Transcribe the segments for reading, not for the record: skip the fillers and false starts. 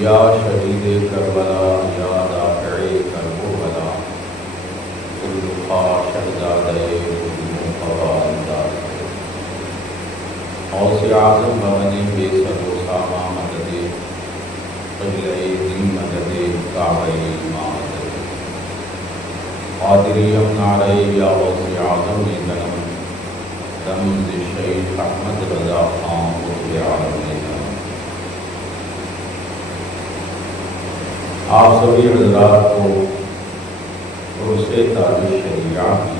یا شہید کربلا یا دافع کربلا الفا شہزادہ غوث اعظم بغنی بے سر و سامہ مدد قبلہ دین مدد کعبہ مدد قادریم نعرہ یا غوث اعظم دنم دم شہید احمد رضا خان قطب عالم دنم۔ آپ سبھی حضرات کو عرص تاج الشریعہ کی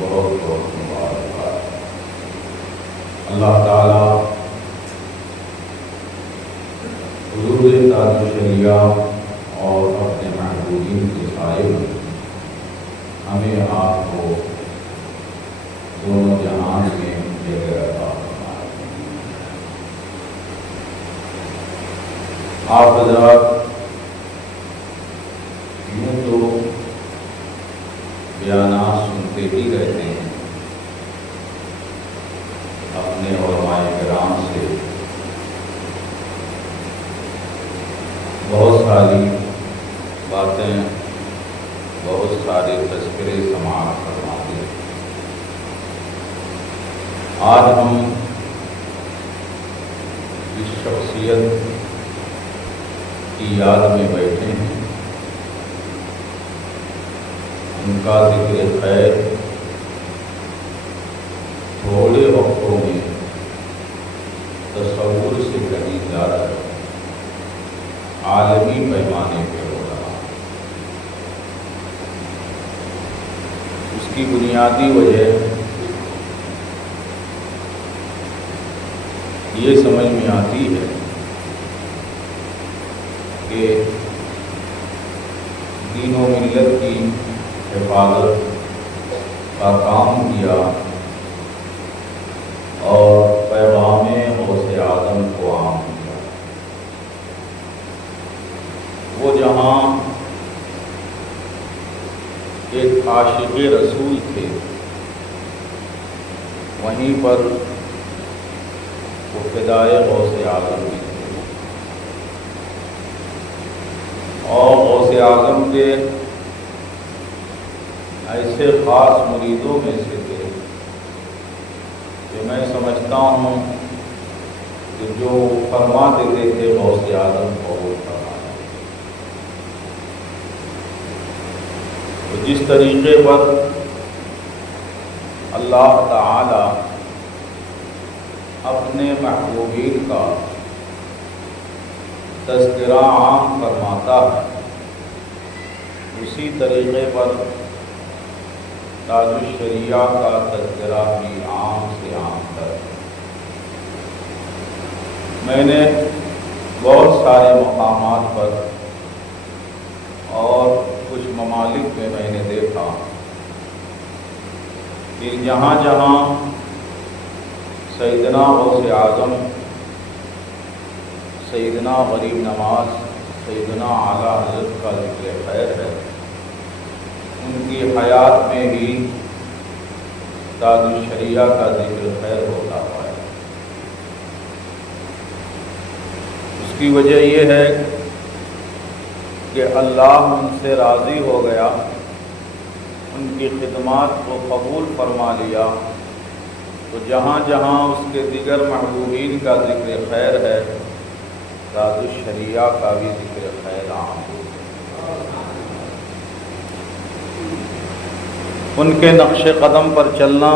بہت بہت مبارکباد۔ اللہ تعالیٰ حضور تاج الشریعہ اور اپنے محبوبین کے سائے میں ہمیں آپ کو دونوں جہان میں جگہ عطا فرمائے۔ آپ حضرات یوں تو بیانات سنتے ہی رہتے ہیں، اپنے علماء کرام سے بہت ساری باتیں، بہت سارے تذکرے سماعت فرماتے ہیں۔ آج ہم اس شخصیت کی یاد میں بیٹھے ہیں، ان کا ذکر خیر تھوڑے وقتوں میں تصور سے کہیں زیادہ عالمی پیمانے پہ ہو رہا۔ اس کی بنیادی وجہ یہ سمجھ میں آتی ہے کہ دین و ملت کی حفاظت کا کام کیا اور پیغام غوث اعظم کو عام کیا۔ وہ جہاں ایک عاشق رسول تھے، وہیں پر وہ فدائے غوث اعظم بھی تھے، اور غوث اعظم کے ایسے خاص مریدوں میں سے تھے کہ میں سمجھتا ہوں کہ جو فرما دیتے تھے غوث اعظم کو وہ فرمایا۔ تو جس طریقے پر اللہ تعالی اپنے محبوبین کا تذکرہ عام فرماتا ہے، اسی طریقے پر تاج الشریعہ کا تذکرہ بھی عام سے عام ہے۔ میں نے بہت سارے مقامات پر اور کچھ ممالک میں نے دیکھا کہ جہاں جہاں سیدنا غوث اعظم، سیدنا غریب نواز، سیدنا اعلیٰ حضرت کا ذکر خیر ہے، ان کی حیات میں بھی تاج الشریعہ کا ذکر خیر ہوتا ہے۔ اس کی وجہ یہ ہے کہ اللہ ان سے راضی ہو گیا، ان کی خدمات کو قبول فرما لیا، تو جہاں جہاں اس کے دیگر محبوبین کا ذکر خیر ہے، تاج الشریعہ کا بھی ذکر خیر عام ہو۔ ان کے نقش قدم پر چلنا،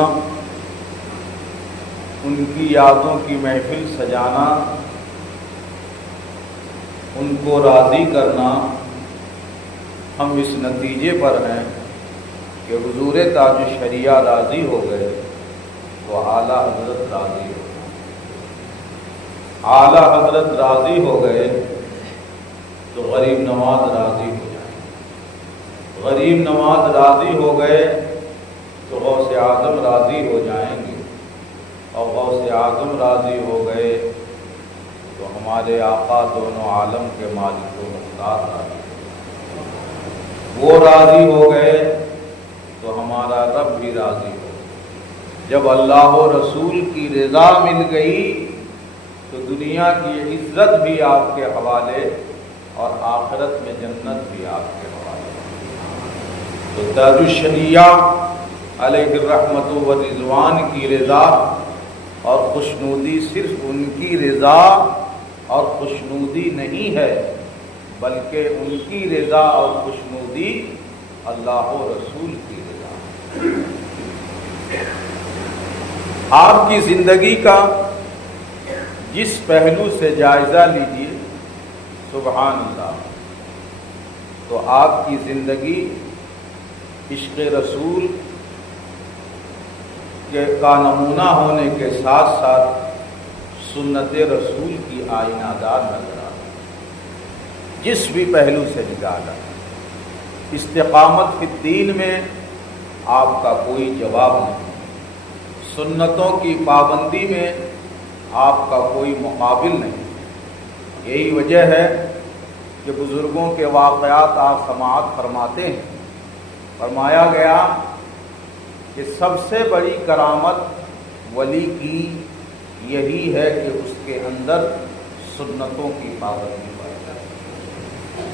ان کی یادوں کی محفل سجانا، ان کو راضی کرنا، ہم اس نتیجے پر ہیں کہ حضور تاج الشریعہ راضی ہو گئے تو اعلیٰ حضرت راضی ہو گئے، اعلیٰ حضرت راضی ہو گئے تو غریب نواز راضی ہو جائیں، غریب نواز راضی ہو گئے تو غوث اعظم راضی ہو جائیں گے، اور غوث اعظم راضی ہو گئے تو ہمارے آقا دونوں عالم کے مالک و مختار راضی، وہ راضی ہو گئے تو ہمارا رب بھی راضی ہو۔ جب اللہ و رسول کی رضا مل گئی تو دنیا کی عزت بھی آپ کے حوالے اور آخرت میں جنت بھی آپ کے حوالے۔ تو تاج الشریعہ علیہ الرحمت و رضوان کی رضا اور خوشنودی صرف ان کی رضا اور خوشنودی نہیں ہے، بلکہ ان کی رضا اور خوشنودی اللہ و رسول کی رضا۔ آپ کی زندگی کا جس پہلو سے جائزہ لیجیے، سبحان اللہ، تو آپ کی زندگی عشق رسول کا نمونہ ہونے کے ساتھ ساتھ سنت رسول کی آئینہ دار نظر آتی ہے، جس بھی پہلو سے نکالا۔ استقامت فی الدین میں آپ کا کوئی جواب نہیں، سنتوں کی پابندی میں آپ کا کوئی مقابل نہیں۔ یہی وجہ ہے کہ بزرگوں کے واقعات آپ سماعت فرماتے ہیں۔ فرمایا گیا کہ سب سے بڑی کرامت ولی کی یہی ہے کہ اس کے اندر سنتوں کی پابندی پائی جائے۔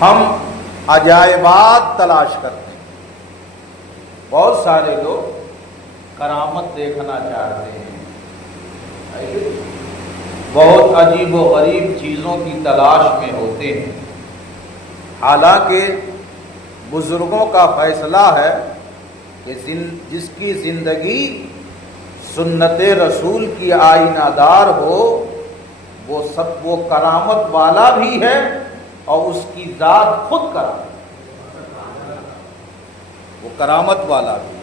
ہم عجائبات تلاش کرتے ہیں، بہت سارے لوگ کرامت دیکھنا چاہتے ہیں، بہت عجیب و غریب چیزوں کی تلاش میں ہوتے ہیں، حالانکہ بزرگوں کا فیصلہ ہے کہ جس کی زندگی سنت رسول کی آئینہ دار ہو وہ کرامت والا بھی ہے اور اس کی ذات خود کرامت، وہ کرامت والا بھی ہے۔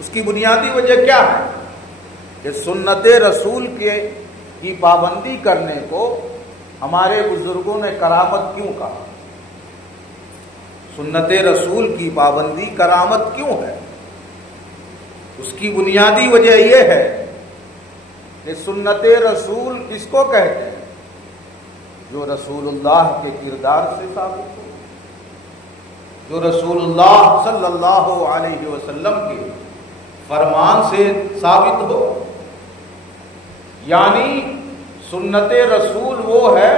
اس کی بنیادی وجہ کیا ہے کہ سنت رسول کی پابندی کرنے کو ہمارے بزرگوں نے کرامت کیوں کہا؟ سنت رسول کی پابندی کرامت کیوں ہے؟ اس کی بنیادی وجہ یہ ہے کہ سنت رسول کس کو کہتے ہیں؟ جو رسول اللہ کے کردار سے ثابت ہو، جو رسول اللہ صلی اللہ علیہ وسلم کے فرمان سے ثابت ہو۔ یعنی سنت رسول وہ ہے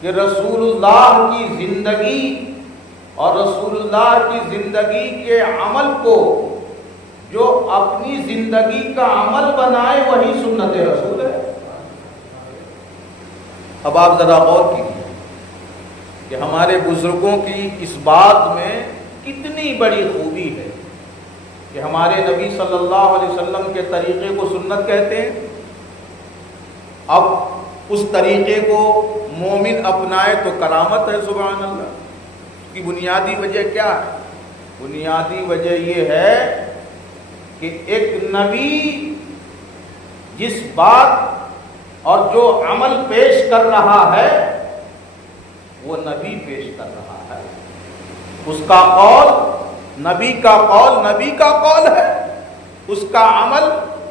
کہ رسول اللہ کی زندگی اور رسول اللہ کی زندگی کے عمل کو جو اپنی زندگی کا عمل بنائے وہی سنت رسول ہے۔ اب آپ ذرا غور کیجیے کہ ہمارے بزرگوں کی اس بات میں کتنی بڑی خوبی ہے کہ ہمارے نبی صلی اللہ علیہ وسلم کے طریقے کو سنت کہتے ہیں۔ اب اس طریقے کو مومن اپنائے تو کرامت ہے، سبحان اللہ۔ اس کی بنیادی وجہ کیا ہے؟ بنیادی وجہ یہ ہے کہ ایک نبی جس بات اور جو عمل پیش کر رہا ہے وہ نبی پیش کر رہا ہے، اس کا قول نبی کا قول نبی کا قول ہے، اس کا عمل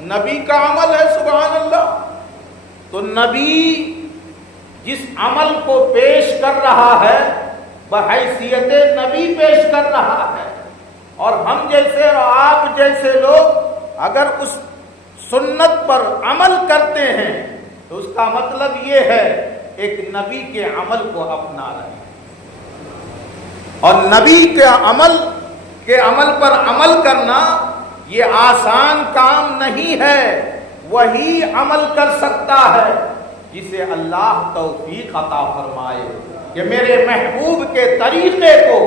نبی کا عمل ہے، سبحان اللہ۔ تو نبی جس عمل کو پیش کر رہا ہے بحیثیت نبی پیش کر رہا ہے، اور ہم جیسے اور آپ جیسے لوگ اگر اس سنت پر عمل کرتے ہیں تو اس کا مطلب یہ ہے ایک نبی کے عمل کو اپنا رہے ہیں، اور نبی کے عمل پر عمل کرنا یہ آسان کام نہیں ہے۔ وہی عمل کر سکتا ہے جسے اللہ توفیق عطا فرمائے کہ میرے محبوب کے طریقے کو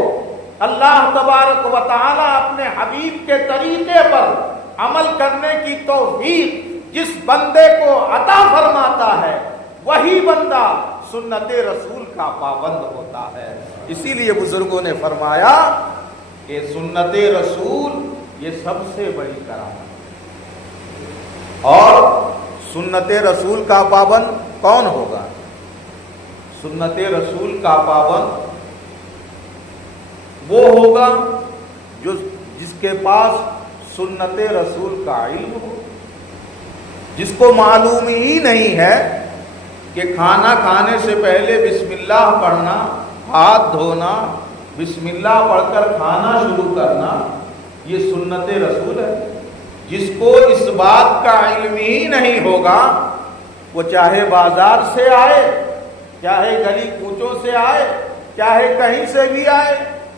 اللہ تبارک و تعالی اپنے حبیب کے طریقے پر عمل کرنے کی توفیق جس بندے کو عطا فرماتا ہے وہی بندہ سنت رسول کا پابند ہوتا ہے۔ اسی لیے بزرگوں نے فرمایا کہ سنت رسول یہ سب سے بڑی کرامت ہے۔ اور سنت رسول کا پابند کون ہوگا؟ سنت رسول کا پابند وہ ہوگا جس کے پاس سنت رسول کا علم ہو، جس کو معلوم ہی نہیں ہے کہ کھانا کھانے سے پہلے بسم اللہ پڑھنا، ہاتھ دھونا، بسم اللہ پڑھ کر کھانا شروع کرنا یہ سنت رسول ہے۔ جس کو اس بات کا علم ہی نہیں ہوگا وہ چاہے بازار سے آئے، چاہے گلی کوچوں سے آئے، چاہے کہیں سے بھی آئے،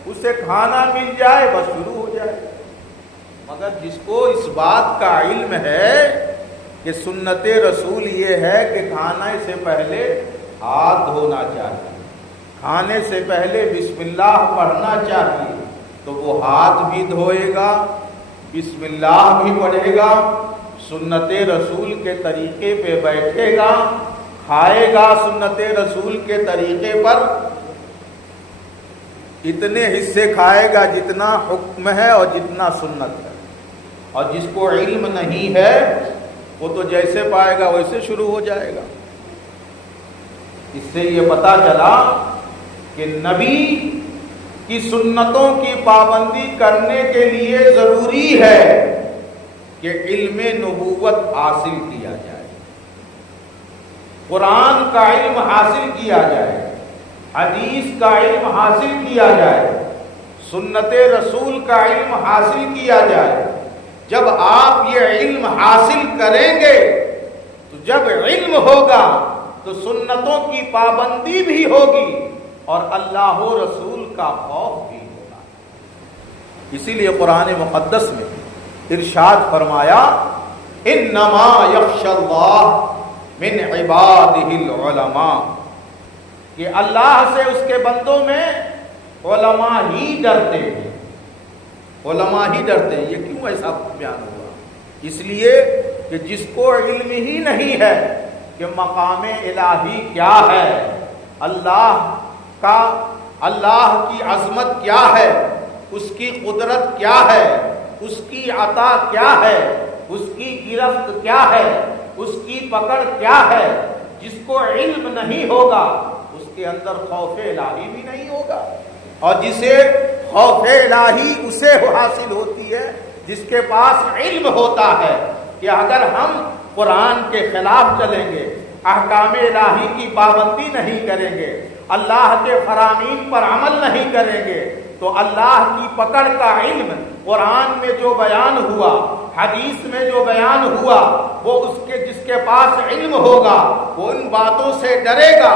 اسے کھانا مل جائے بس شروع ہو جائے۔ مگر جس کو اس بات کا علم ہے کہ سنت رسول یہ ہے کہ کھانے سے پہلے ہاتھ دھونا چاہیے، کھانے سے پہلے بسم اللہ پڑھنا چاہیے، تو وہ ہاتھ بھی دھوئے گا، بسم اللہ بھی پڑھے گا، سنت رسول کے طریقے پہ بیٹھے گا، کھائے گا سنت رسول کے طریقے پر، اتنے حصے کھائے گا جتنا حکم ہے اور جتنا سنت ہے۔ اور جس کو علم نہیں ہے وہ تو جیسے پائے گا ویسے شروع ہو جائے گا۔ اس سے یہ پتہ چلا کہ نبی کی سنتوں کی پابندی کرنے کے لیے ضروری ہے کہ علم نبوت حاصل کیا جائے، قرآن کا علم حاصل کیا جائے، حدیث کا علم حاصل کیا جائے، سنت رسول کا علم حاصل کیا جائے۔ جب آپ یہ علم حاصل کریں گے تو جب علم ہوگا تو سنتوں کی پابندی بھی ہوگی اور اللہ و رسول کا خوف بھی ہوگا۔ اسی لیے قرآن مقدس میں ارشاد فرمایا انما یخشی اللہ من عبادہ العلماء، کہ اللہ سے اس کے بندوں میں علماء ہی ڈرتے ہیں، علماء ہی ڈرتے ہیں۔ یہ کیوں ایسا بیان ہوا؟ اس لیے کہ جس کو علم ہی نہیں ہے کہ مقام الہی کیا ہے، اللہ کی عظمت کیا ہے، اس کی قدرت کیا ہے، اس کی عطا کیا ہے، اس کی گرفت کیا ہے، اس کی پکڑ کیا ہے، جس کو علم نہیں ہوگا اس کے اندر خوف الہی بھی نہیں ہوگا۔ اور جسے خوف الہی اسے حاصل ہوتی ہے جس کے پاس علم ہوتا ہے کہ اگر ہم قرآن کے خلاف چلیں گے، احکام الہی کی پابندی نہیں کریں گے، اللہ کے فرامین پر عمل نہیں کریں گے، تو اللہ کی پکڑ کا علم قرآن میں جو بیان ہوا، حدیث میں جو بیان ہوا، وہ جس کے پاس علم ہوگا وہ ان باتوں سے ڈرے گا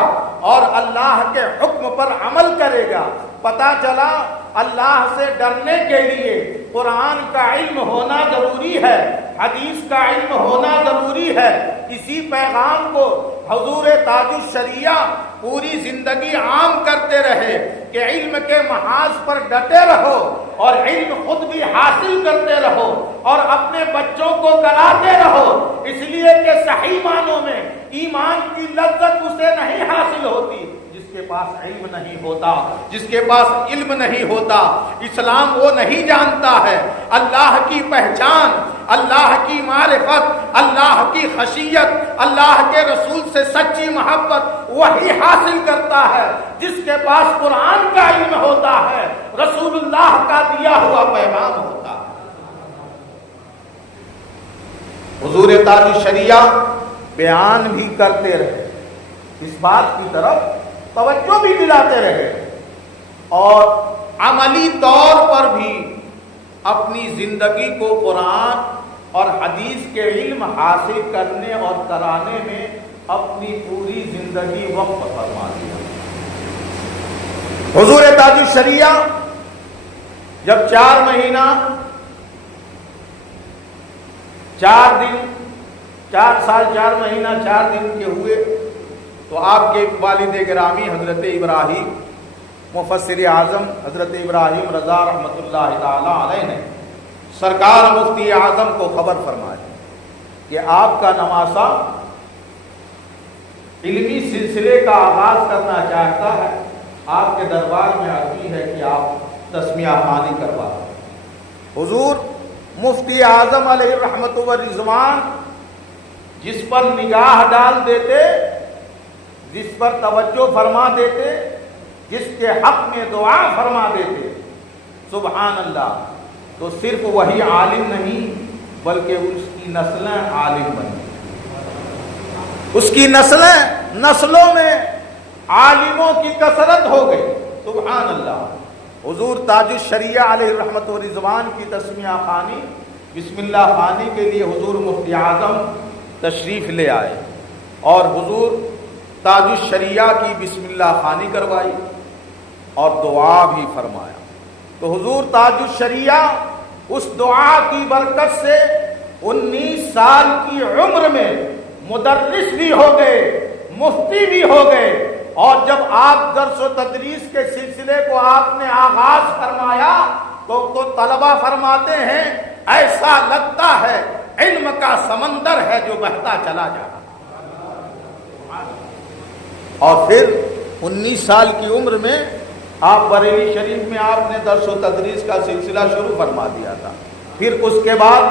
اور اللہ کے حکم پر عمل کرے گا۔ پتہ چلا اللہ سے ڈرنے کے لیے قرآن کا علم ہونا ضروری ہے، حدیث کا علم ہونا ضروری ہے۔ اسی پیغام کو حضور تاج الشریعہ پوری زندگی عام کرتے رہے کہ علم کے محاذ پر ڈٹے رہو اور علم خود بھی حاصل کرتے رہو اور اپنے بچوں کو کراتے رہو، اس لیے کہ صحیح معنوں میں ایمان کی لذت اسے نہیں حاصل ہوتی جس کے پاس علم نہیں ہوتا، جس کے پاس علم نہیں ہوتا۔ اسلام وہ نہیں جانتا ہے، اللہ کی پہچان، اللہ کی معرفت، اللہ کی خشیت، اللہ کے رسول سے سچی محبت وہی حاصل کرتا ہے جس کے پاس قرآن کا علم ہوتا ہے، رسول اللہ کا دیا ہوا پیغام ہوتا ہے۔ حضور تاج الشریعہ بیان بھی کرتے رہے، اس بات کی طرف توجہ بھی دلاتے رہے اور عملی طور پر بھی اپنی زندگی کو قرآن اور حدیث کے علم حاصل کرنے اور کرانے میں اپنی پوری زندگی وقف فرما دیا۔ حضور تاج الشریعہ جب 4 مہینہ 4 دن 4 سال 4 مہینہ 4 دن کے ہوئے تو آپ کے والد گرامی حضرت ابراہیم مفسر اعظم حضرت ابراہیم رضا رحمۃ اللہ تعالی علیہ نے سرکار مفتی اعظم کو خبر فرمائی کہ آپ کا نواسا علمی سلسلے کا آغاز کرنا چاہتا ہے، آپ کے دربار میں عرضی ہے کہ آپ تسمیہ خوانی کروا۔ حضور مفتی اعظم علیہ رحمت و رضوان جس پر نگاہ ڈال دیتے، جس پر توجہ فرما دیتے، جس کے حق میں دعا فرما دیتے، سبحان اللہ، تو صرف وہی عالم نہیں بلکہ اس کی نسلیں عالم بنی، اس کی نسلوں میں عالموں کی کثرت ہو گئی، سبحان اللہ۔ حضور تاج الشریعہ علیہ رحمت و رضوان کی تسمیہ خوانی، بسم اللہ خوانی کے لیے حضور مفتی اعظم تشریف لے آئے۔ اور حضور تاج الشریعہ کی بسم اللہ خوانی کروائی اور دعا بھی فرمایا. تو حضور تاج الشریعہ اس دعا کی برکت سے 19 سال کی عمر میں مدرس بھی ہو گئے، مفتی بھی ہو گئے. اور جب آپ درس و تدریس کے سلسلے کو آپ نے آغاز فرمایا تو طلبہ فرماتے ہیں ایسا لگتا ہے علم کا سمندر ہے جو بہتا چلا جا رہا. اور پھر 19 سال کی عمر میں آپ بریلی شریف میں آپ نے درس و تدریس کا سلسلہ شروع فرما دیا تھا. پھر اس کے بعد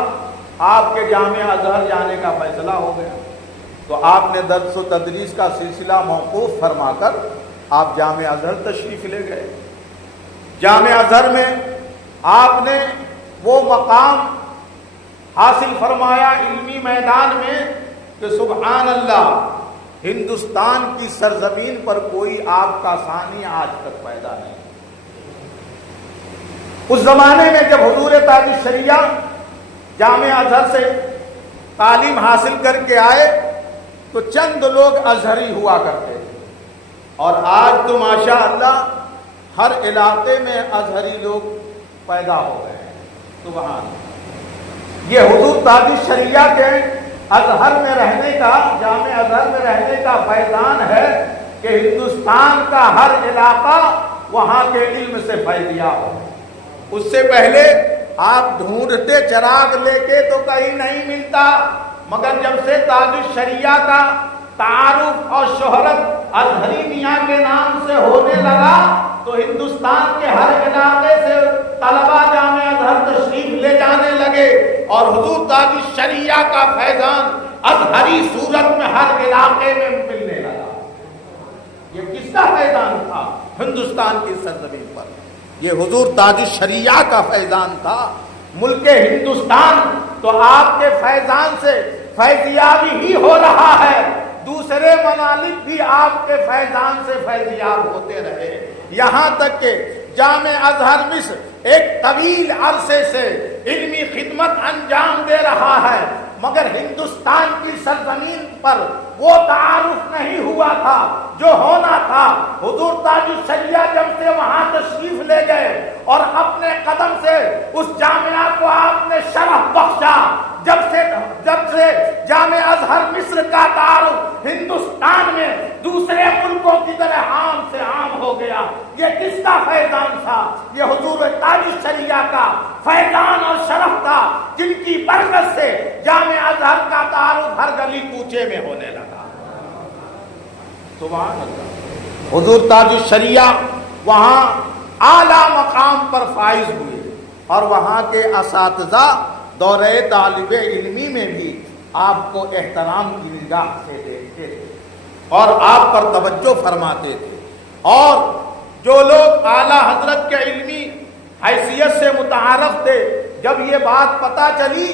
آپ کے جامعہ ازہر جانے کا فیصلہ ہو گیا تو آپ نے درس و تدریس کا سلسلہ موقوف فرما کر آپ جامعہ ازہر تشریف لے گئے. جامعہ ازہر میں آپ نے وہ مقام حاصل فرمایا علمی میدان میں کہ سبحان اللہ، ہندوستان کی سرزمین پر کوئی آپ کا ثانی آج تک پیدا نہیں. اس زمانے میں جب حضور تاج الشریعہ جامعہ ازہر سے تعلیم حاصل کر کے آئے تو چند لوگ ازہری ہوا کرتے تھے، اور آج تو ماشاء اللہ ہر علاقے میں ازہری لوگ پیدا ہو گئے ہیں. سبحان اللہ. یہ حضور تاج الشریعہ کے ازہر میں رہنے کا، جامعہ ازہر میں رہنے کا فیضان ہے کہ ہندوستان کا ہر علاقہ وہاں کے علم سے فیضیاب ہو. اس سے پہلے آپ ڈھونڈتے چراغ لے کے تو کہیں نہیں ملتا، مگر جب سے تاج الشریعہ کا تعارف اور شہرت ازہری میاں کے نام سے ہونے لگا تو ہندوستان کے ہر علاقے سے طلبہ جامعہ ازہر تشریف لے جانے لگے اور حضور تاج الشریعہ کا فیضان ازہری صورت میں ہر علاقے میں ملنے لگا. یہ کس کا فیضان تھا؟ ہندوستان کی سرزمین پر یہ حضور تاج الشریعہ کا فیضان تھا. ملک ہندوستان تو آپ کے فیضان سے فیضیابی ہی ہو رہا ہے، دوسرے ممالک بھی آپ کے فیضان سے فیضیاب ہوتے رہے، یہاں تک کہ جامع ازہر مصر ایک طویل عرصے سے علمی خدمت انجام دے رہا ہے، مگر ہندوستان کی سرزمین پر وہ تعارف نہیں ہوا تھا جو ہونا تھا. حضور تاج الشریعہ جب سے وہاں تشریف لے گئے اور اپنے قدم سے اس جامعہ کو آپ نے شرف بخشا، جب سے جامع ازہر مصر کا تعارف ہندوستان میں دوسرے ملکوں کی طرح عام سے عام ہو گیا. یہ کس کا فیضان تھا؟ یہ حضور تاج الشریعہ کا فیضان اور شرف تھا، جن کی برکت سے جامع ازہر کا تعارف ہر گلی کوچے میں ہونے لگا. سبحان اللہ. حضور تاج الشریعہ وہاں اعلیٰ مقام پر فائز ہوئے اور وہاں کے اساتذہ دورہ طالب علمی میں بھی آپ کو احترام کی نگاہ سے دیکھتے تھے اور آپ پر توجہ فرماتے تھے. اور جو لوگ اعلیٰ حضرت کے علمی حیثیت سے متعارف تھے، جب یہ بات پتہ چلی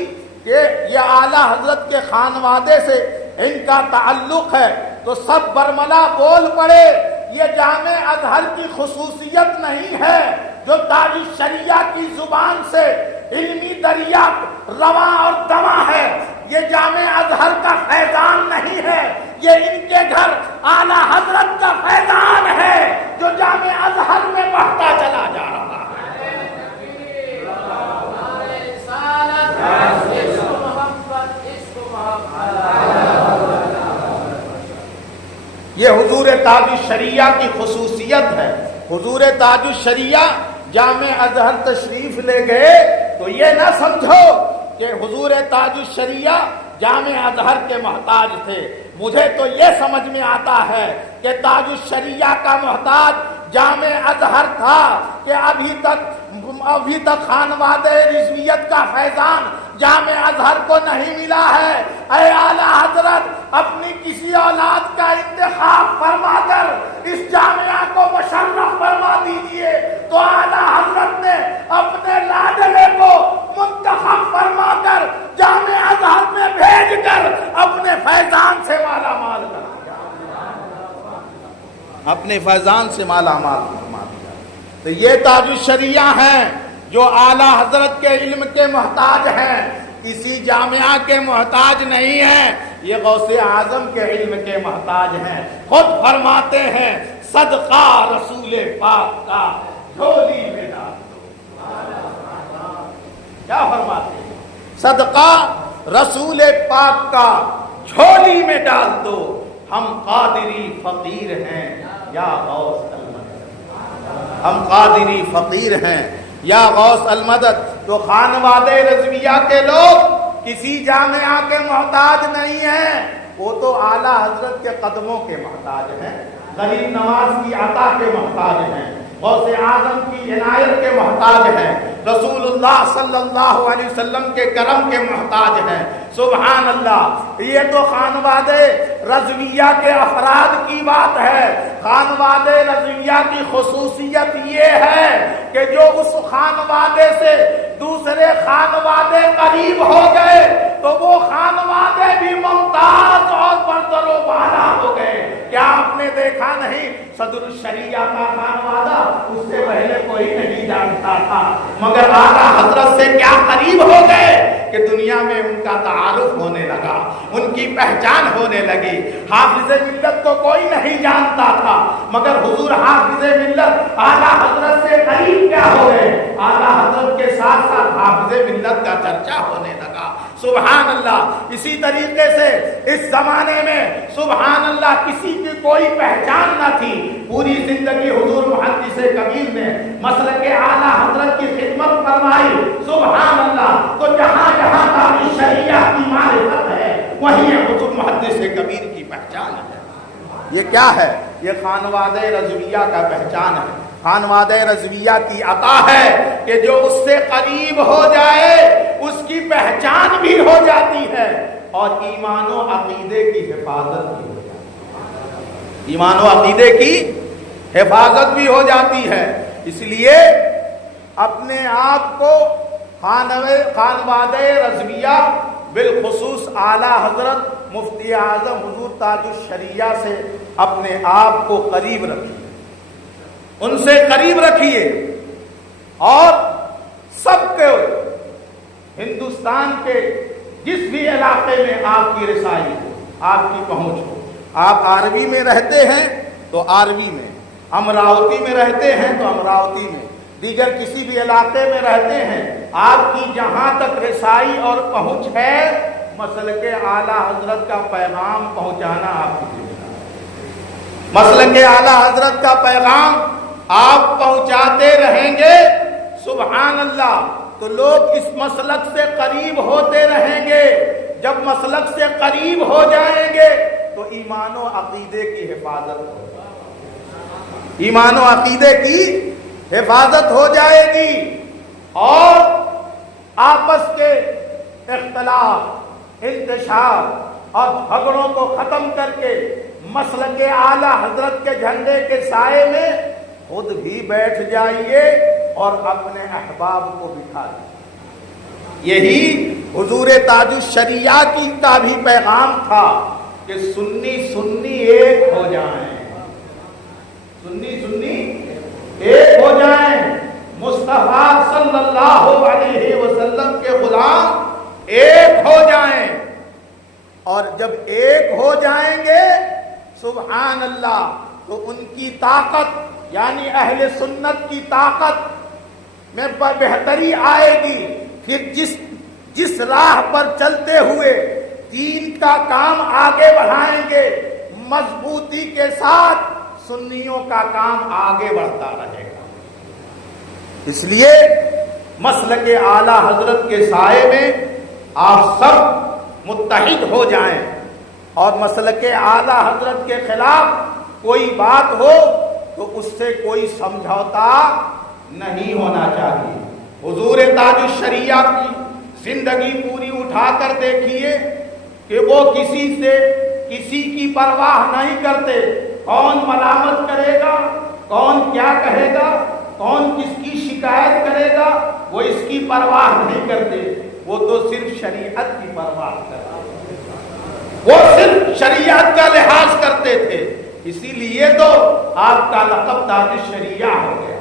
کہ یہ اعلیٰ حضرت کے خانوادے سے ان کا تعلق ہے تو سب برملا بول پڑے یہ جامع ازہر کی خصوصیت نہیں ہے جو تاج الشریعہ کی زبان سے علمی دریا رواں اور دواں ہے، یہ جامع ازہر کا فیضان نہیں ہے، یہ ان کے گھر اعلیٰ حضرت کا فیضان ہے جو جامع ازہر میں بڑھتا چلا جا رہا ہے. یہ حضور تاج الشریعہ کی خصوصیت ہے. حضور تاج الشریعہ جامع ازہر تشریف لے گئے تو یہ نہ سمجھو کہ حضور تاج الشریعہ جامع ازہر کے محتاج تھے. مجھے تو یہ سمجھ میں آتا ہے کہ تاج الشریعہ کا محتاج جامع ازہر تھا کہ ابھی تک خانوادہ رضویت کا فیضان جامع ازہر کو نہیں ملا ہے. اے اعلیٰ حضرت اپنی کسی اولاد کا انتخاب فرما کر اس جامعہ کو مشرف فرما دیجئے. تو اعلیٰ حضرت نے اپنے لاڈلے کو منتخب فرما کر جامع ازہر میں بھیج کر اپنے فیضان سے مالا مال کر دیا، اپنے فیضان سے مالا مال فرما دیا. تو یہ تاج الشریعہ ہیں جو اعلیٰ حضرت کے علم کے محتاج ہیں، کسی جامعہ کے محتاج نہیں ہیں. یہ غوث اعظم کے علم کے محتاج ہیں. خود فرماتے ہیں صدقہ رسول پاک کا جھولی میں ڈال دو. کیا فرماتے ہیں؟ صدقہ رسول پاک کا جھولی میں ڈال دو. ہم قادری فقیر ہیں یا غوث المدد. ہم قادری فقیر ہیں یا غوث المدد. تو خانوادہ رضویہ کے لوگ کسی جامعہ کے محتاج نہیں ہیں، وہ تو اعلیٰ حضرت کے قدموں کے محتاج ہیں، غریب نواز کی عطا کے محتاج ہیں، غوث اعظم کی عنایت کے محتاج ہیں، رسول اللہ صلی اللہ علیہ وسلم کے کرم کے محتاج ہیں. سبحان اللہ. یہ تو خانوادہ رضویہ کے افراد کی بات ہے. خانوادہ رضویہ کی خصوصیت یہ ہے کہ جو اس خانوادے سے دوسرے خانوادے قریب ہو گئے تو وہ خانوادے بھی ممتاز اور برتر و بالا ہو گئے. کیا آپ نے دیکھا نہیں صدر الشریعہ کا خانوادہ اس سے پہلے کوئی نہیں جانتا تھا، مگر اعلیٰ حضرت سے کیا قریب ہو گئے کہ دنیا میں ان کا تعارف ہونے لگا، ان کی پہچان ہونے لگی. حافظ ملت کو کوئی نہیں جانتا تھا، مگر حضور حافظ ملت اعلیٰ حضرت سے قریب کیا ہو گئے، اعلیٰ حضرت کے ساتھ ساتھ حافظ ملت کا چرچا ہونے لگا. سبحان اللہ. اسی طریقے سے اس زمانے میں سبحان اللہ کسی کی کوئی پہچان نہ تھی. پوری زندگی حضور محدث کبیر نے مسلک اعلیٰ حضرت کی خدمت فرمائی. سبحان اللہ. تو جہاں جہاں تاریخ شریعہ کی معرفت ہے وہیں حضور محدث کبیر کی پہچان ہے. یہ کیا ہے؟ یہ خانوادہ رضویہ کا پہچان ہے. خانوادہ رضویہ کی عطا ہے کہ جو اس سے قریب ہو جائے اس کی پہچان بھی ہو جاتی ہے اور ایمان و عقیدے کی حفاظت بھی ہو جاتی ہے. ایمان و عقیدے کی حفاظت بھی ہو جاتی ہے. اس لیے اپنے آپ کو خانوادہ رضویہ بالخصوص اعلیٰ حضرت مفتی اعظم حضور تاج الشریعہ سے اپنے آپ کو قریب رکھیے، ان سے قریب رکھیے اور سب کے ہندوستان کے جس بھی علاقے میں آپ کی رسائی ہو، آپ کی پہنچ ہو. آپ آروی میں رہتے ہیں تو آروی میں، امراوتی میں رہتے ہیں تو امراوتی میں، دیگر کسی بھی علاقے میں رہتے ہیں، آپ کی جہاں تک رسائی اور پہنچ ہے مسلک اعلیٰ حضرت کا پیغام پہنچانا آپ کی ذمہ داری. مسلک اعلیٰ حضرت کا پیغام آپ پہنچاتے رہیں گے سبحان اللہ تو لوگ اس مسلک سے قریب ہوتے رہیں گے. جب مسلک سے قریب ہو جائیں گے تو ایمان و عقیدے کی حفاظت ہو جائے گی، ایمان و عقیدے کی حفاظت ہو جائے گی اور آپس کے اختلاف، انتشار اور جھگڑوں کو ختم کر کے مسلک اعلیٰ حضرت کے جھنڈے کے سائے میں خود بھی بیٹھ جائیے اور اپنے احباب کو بٹھا دیجیے. یہی حضور تاج الشریعہ کی کا بھی پیغام تھا کہ سنی سنی ایک ہو جائیں، سنی سنی ایک ہو جائیں. مصطفیٰ صلی اللہ علیہ وسلم کے غلام ایک ہو جائیں اور جب ایک ہو جائیں گے سبحان اللہ تو ان کی طاقت یعنی اہل سنت کی طاقت میں بہتری آئے گی. پھر جس راہ پر چلتے ہوئے دین کا کام آگے بڑھائیں گے مضبوطی کے ساتھ سنیوں کا کام آگے بڑھتا رہے گا. اس لیے مسلک اعلیٰ حضرت کے سائے میں آپ سب متحد ہو جائیں اور مسلک اعلیٰ حضرت کے خلاف کوئی بات ہو تو اس سے کوئی سمجھوتا نہیں ہونا چاہیے. حضور تاج الشریعہ کی زندگی پوری اٹھا کر دیکھیے کہ وہ کسی کی پرواہ نہیں کرتے. کون ملامت کرے گا، کون کیا کہے گا، کون کس کی شکایت کرے گا، وہ اس کی پرواہ نہیں کرتے. وہ تو صرف شریعت کی پرواہ کرتے، وہ صرف شریعت کا لحاظ کرتے تھے. اسی لیے تو آپ کا لقب تاج الشریعہ ہو گیا.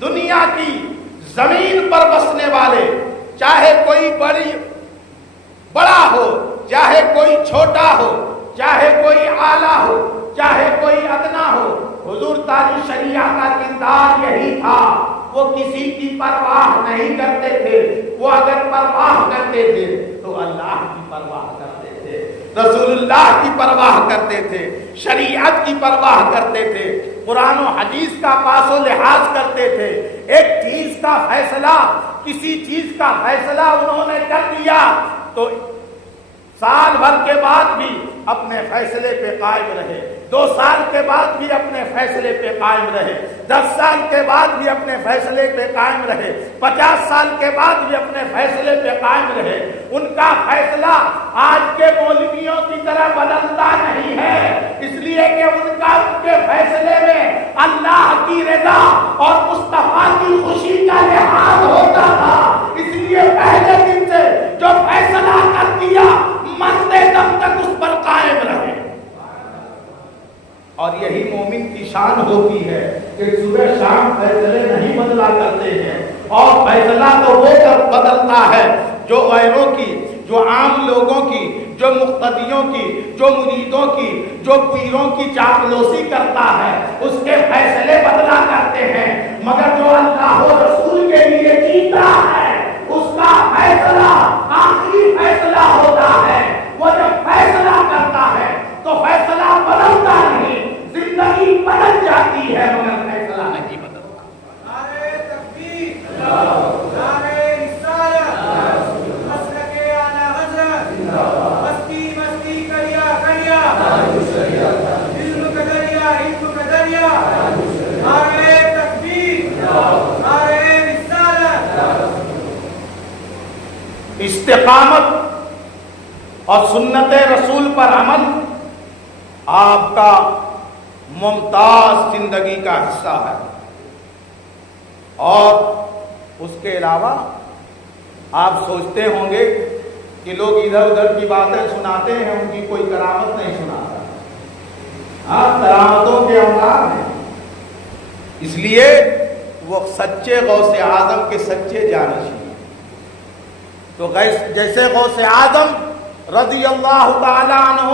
دنیا کی زمین پر بسنے والے چاہے کوئی بڑا ہو چاہے کوئی چھوٹا ہو، چاہے کوئی اعلیٰ ہو، چاہے کوئی ادنا ہو، حضور تاج شریعہ کا کردار یہی تھا۔ وہ کسی کی پرواہ نہیں کرتے تھے، وہ اگر پرواہ کرتے تھے تو اللہ کی پرواہ کرتے تھے، رسول اللہ کی پرواہ کرتے تھے، شریعت کی پرواہ کرتے تھے، قرآن و حدیث کا پاس و لحاظ کرتے تھے۔ ایک چیز کا فیصلہ، کسی چیز کا فیصلہ انہوں نے کر دیا تو سال بھر کے بعد بھی اپنے فیصلے پہ قائم رہے، 2 سال کے بعد بھی اپنے فیصلے پہ قائم رہے، 10 سال کے بعد بھی اپنے فیصلے پہ قائم رہے، 50 سال کے بعد بھی اپنے فیصلے پہ قائم رہے۔ ان کا فیصلہ آج کے مولویوں کی طرح بدلتا نہیں ہے، اس لیے کہ ان کے فیصلے میں اللہ کی رضا اور مصطفیٰ کی خوشی کا لحاظ ہوتا تھا، اس لیے پہلے دن سے جو فیصلہ کر دیا مرتے دم تک اس پر قائم رہے۔ اور یہی مومن کی شان ہوتی ہے کہ صبح شام فیصلے نہیں بدلا کرتے ہیں، اور فیصلہ تو وہ بدلتا ہے جو غیروں کی، جو عام لوگوں کی، جو مقتدیوں کی، جو مریدوں کی، جو پیروں کی چاپلوسی کرتا ہے، اس کے فیصلے بدلا کرتے ہیں، مگر جو اللہ و رسول کے لیے جیتا ہے اس کا فیصلہ آخری فیصلہ ہوتا ہے۔ وہ جب فیصلہ کرتا ہے تو فیصلہ بدلتا نہیں، زندگی بدل جاتی ہے مگر فیصلہ نہیں بدلتا۔ نعرہ تکبیر، نعرہ رسالت، مسلک اعلی حضرت، مستی مستی کریا، علم کا دریا، نعرہ تکبیر، نعرہ رسالت۔ استقامت اور سنت رسول پر عمل آپ کا ممتاز زندگی کا حصہ ہے، اور اس کے علاوہ آپ سوچتے ہوں گے کہ لوگ ادھر ادھر کی باتیں سناتے ہیں، ان کی کوئی کرامت نہیں سناتا، آپ کرامتوں کے اولاد ہیں، اس لیے وہ سچے غوث اعظم کے سچے جانشین ہیں۔ تو جیسے غوث اعظم رضی اللہ تعالی عنہ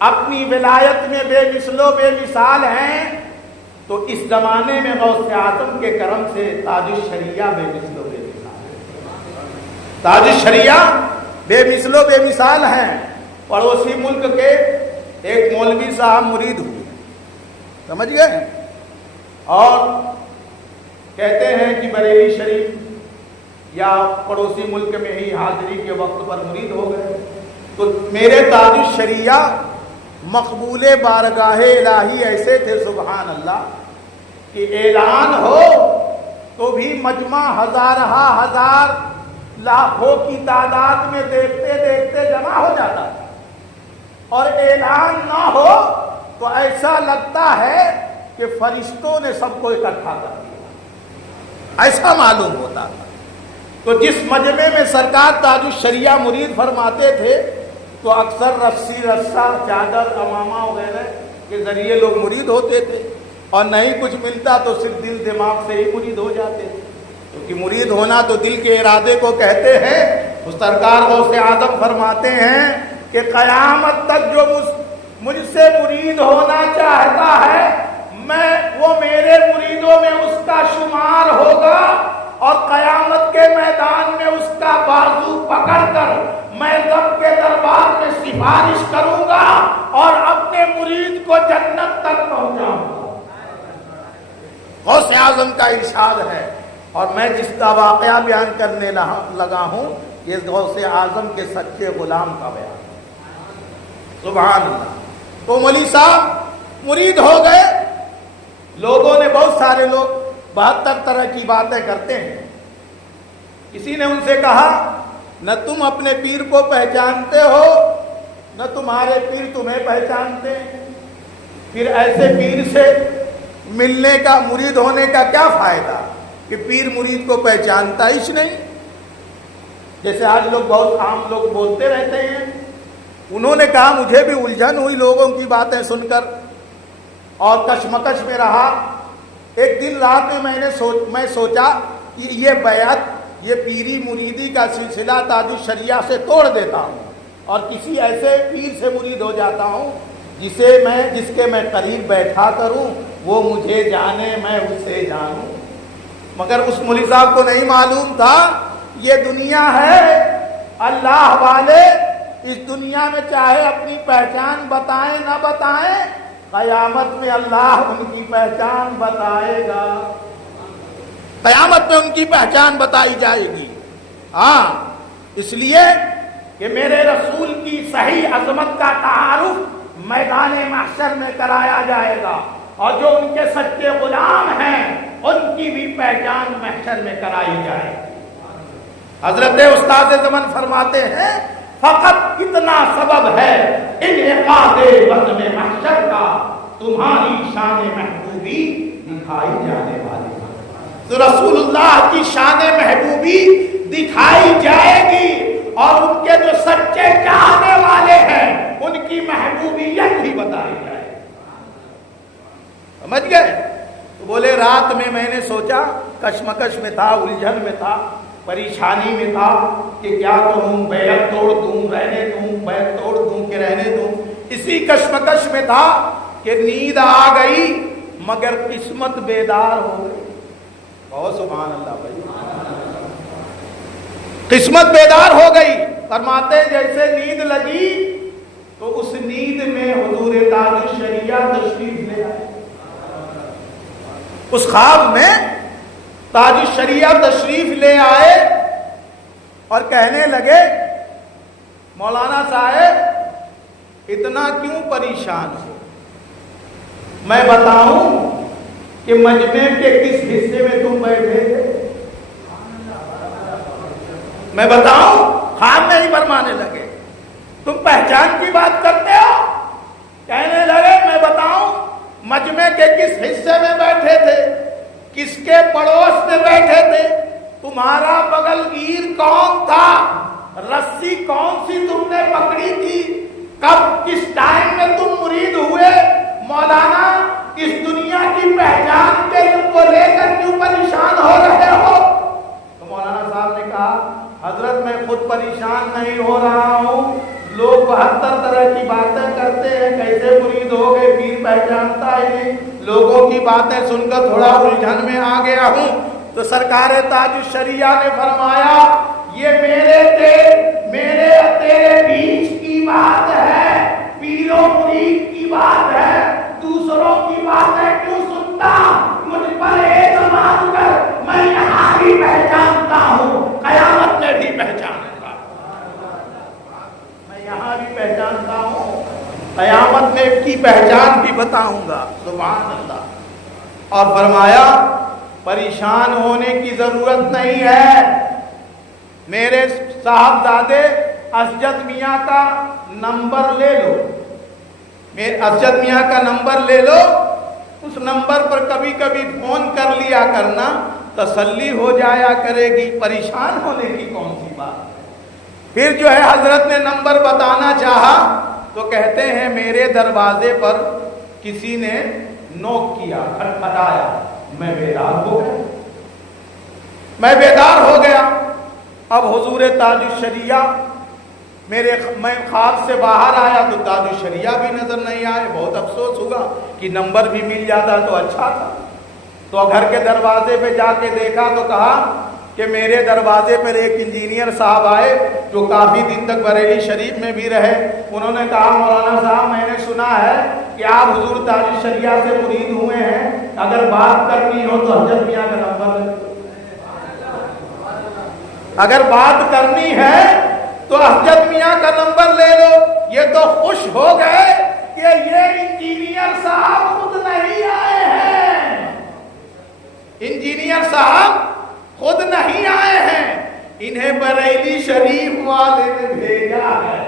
اپنی ولایت میں بے مثل و بے مثال ہیں، تو اس زمانے میں غوث اعظم کے کرم سے تاج الشریعہ بے مثل و بے مثال ہے۔ تاج الشریعہ بے مثل و بے مثال ہیں۔ پڑوسی ملک کے ایک مولوی صاحب مرید ہوئے، سمجھ گئے، اور کہتے ہیں کہ بریلی شریف یا پڑوسی ملک میں ہی حاضری کے وقت پر مرید ہو گئے، تو میرے تاج الشریعہ مقبول بارگاہ الہی ایسے تھے سبحان اللہ کہ اعلان ہو تو بھی مجمع ہزار لاکھوں کی تعداد میں دیکھتے دیکھتے جمع ہو جاتا تھا، اور اعلان نہ ہو تو ایسا لگتا ہے کہ فرشتوں نے سب کو اکٹھا کر دیا، ایسا معلوم ہوتا تھا۔ تو جس مجمع میں سرکار تاج الشریعہ مرید فرماتے تھے تو اکثر رسی رسا چادر امامہ وغیرہ کے ذریعے لوگ مرید ہوتے تھے، اور نہیں کچھ ملتا تو صرف دل دماغ سے ہی مرید ہو جاتے تھے، کیونکہ مرید ہونا تو دل کے ارادے کو کہتے ہیں۔ اس سرکار غوث اعظم فرماتے ہیں کہ قیامت تک جو مجھ سے مرید ہونا چاہتا ہے وہ میرے مریدوں میں اس کا شمار ہوگا، اور قیامت کے میدان میں اس کا بازو پکڑ کر میں رب کے دربار میں سفارش کروں گا اور اپنے مرید کو جنت تک پہنچاؤں گا۔ غوث اعظم کا ارشاد ہے، اور میں جس کا واقعہ بیان کرنے لگا ہوں یہ غوث اعظم کے سچے غلام کا بیان، سبحان اللہ۔ تو مولوی صاحب مرید ہو گئے، لوگوں نے، بہت سارے لوگ 72 طرح کی باتیں کرتے ہیں۔ کسی نے ان سے کہا نہ تم اپنے پیر کو پہچانتے ہو نہ تمہارے پیر تمہیں پہچانتے ہیں، پھر ایسے پیر سے ملنے کا، مرید ہونے کا کیا فائدہ کہ پیر مرید کو پہچانتا ہی نہیں؟ جیسے آج لوگ، بہت عام لوگ بولتے رہتے ہیں۔ انہوں نے کہا مجھے بھی الجھن ہوئی لوگوں کی باتیں سن کر اور کشمکش میں رہا۔ ایک دن رات میں میں سوچا کہ یہ بیعت، یہ پیری مریدی کا سلسلہ تاج الشریعہ سے توڑ دیتا ہوں، اور کسی ایسے پیر سے مرید ہو جاتا ہوں جس کے میں قریب بیٹھا کروں، وہ مجھے جانے میں اسے جانوں۔ مگر اس مولوی صاحب کو نہیں معلوم تھا یہ دنیا ہے، اللہ والے اس دنیا میں چاہے اپنی پہچان بتائیں نہ بتائیں، قیامت میں اللہ ان کی پہچان بتائے گا، قیامت میں ان کی پہچان بتائی جائے گی۔ ہاں، اس لیے کہ میرے رسول کی صحیح عظمت کا تعارف میدان محشر میں کرایا جائے گا، اور جو ان کے سچے غلام ہیں ان کی بھی پہچان محشر میں کرائی جائے گی۔ حضرت استاد زمن فرماتے ہیں فقط اتنا سبب ہے انعقاد بزم محشر کا، تمہاری شان محبوبی دکھائی جانے والی، تو رسول اللہ کی شان محبوبی دکھائی جائے گی، اور ان کے جو سچے چاہنے والے ہیں ان کی محبوبیت بھی بتائی جائے گی۔ سمجھ گئے؟ تو بولے رات میں نے سوچا، کشمکش میں تھا، الجھن میں تھا، پریشانی میں تھا کہ کیا کروں، بیعت توڑ دوں رہنے دوں، بیعت توڑ دوں کہ رہنے دوں، اسی کشمکش میں تھا کہ نیند آ گئی مگر قسمت بیدار ہو گئی۔ بہت سبحان اللہ بھائی، قسمت بیدار ہو گئی۔ فرماتے جیسے نیند لگی تو اس نیند میں حضور تاج الشریعہ تشریف لے آئے، اس خواب میں تاج الشریعہ تشریف لے آئے اور کہنے لگے مولانا صاحب اتنا کیوں پریشان ہو؟ میں بتاؤں کہ مجمع کے کس حصے میں تم بیٹھے تھے؟ میں بتاؤں؟ خواب میں ہی فرمانے لگے تم پہچان کی بات کرتے ہو؟ کہنے لگے میں بتاؤں مجمع کے کس حصے میں بیٹھے تھے، کس کے پڑوس میں بیٹھے تھے، تمہارا بغل گیر کون تھا، رسی کون سی تم نے پکڑی تھی، کب کس ٹائم میں تم مرید ہوئے؟ مولانا اس دنیا کی پہچان کے کو لے کر کیوں پریشان ہو رہے ہو؟ تو مولانا صاحب نے کہا حضرت میں خود پریشان نہیں ہو رہا ہوں، لوگ 72 طرح کی باتیں کرتے ہیں، کیسے مرید ہو گئے، پیر پہچانتا ہے نہیں، لوگوں کی باتیں سن کر تھوڑا الجھن میں آ گیا ہوں۔ تو سرکار تاج الشریعہ نے فرمایا یہ میرے تیرے بیچ کی بات ہے، پیروں مرید کی بات ہے، دوسروں کی باتیں کیوں سنتا؟ مجھ پر اعتماد کر، میں یہاں بھی پہچانتا ہوں، قیامت میں بھی پہچانوں گا، میں یہاں بھی پہچانتا ہوں، قیامت میں کی پہچان بھی بتاؤں گا۔ سبحان اللہ۔ اور فرمایا پریشان ہونے کی ضرورت نہیں ہے، میرے صاحبزادے اسجد میاں کا نمبر لے لو، اسجد میاں کا نمبر لے لو، اس نمبر پر کبھی کبھی فون کر لیا کرنا، تسلی ہو جایا کرے گی، پریشان ہونے کی کون سی بات۔ پھر جو ہے حضرت نے نمبر بتانا چاہا تو کہتے ہیں میرے دروازے پر کسی نے نوک کیا، کھٹکھٹایا، میں بیدار ہو گیا۔ اب حضور تاج الشریعہ میں خواب سے باہر آیا تو تاج الشریعہ بھی نظر نہیں آئے، بہت افسوس ہوا کہ نمبر بھی مل جاتا تو اچھا تھا۔ تو گھر کے دروازے پہ جا کے دیکھا تو کہا کہ میرے دروازے پر ایک انجینئر صاحب آئے جو کافی دن تک بریلی شریف میں بھی رہے، انہوں نے کہا مولانا صاحب میں نے سنا ہے کہ آپ حضور تاج الشریعہ سے مرید ہوئے ہیں، اگر بات کرنی ہو تو حضرت میاں کا نمبر لے لو، اگر بات کرنی ہے تو حضرت میاں کا نمبر لے لو۔ یہ تو خوش ہو گئے کہ یہ انجینئر صاحب خود نہیں آئے ہیں، انجینئر صاحب خود نہیں آئے ہیں، انہیں بریلی شریف والے نے بھیجا ہے،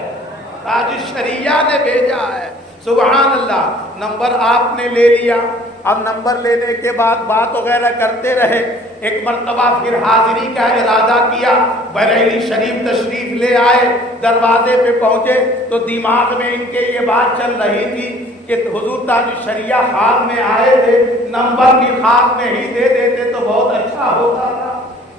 تاج الشریعہ نے بھیجا ہے۔ سبحان اللہ۔ نمبر آپ نے لے لیا، اب نمبر لینے کے بعد بات وغیرہ کرتے رہے، ایک مرتبہ پھر حاضری کا ارادہ کیا، بریلی شریف تشریف لے آئے، دروازے پہ پہنچے تو دماغ میں ان کے یہ بات چل رہی تھی کہ حضور تاج الشریعہ خواب میں آئے تھے، نمبر بھی خواب میں ہی دے دیتے تو بہت اچھا ہوتا تھا۔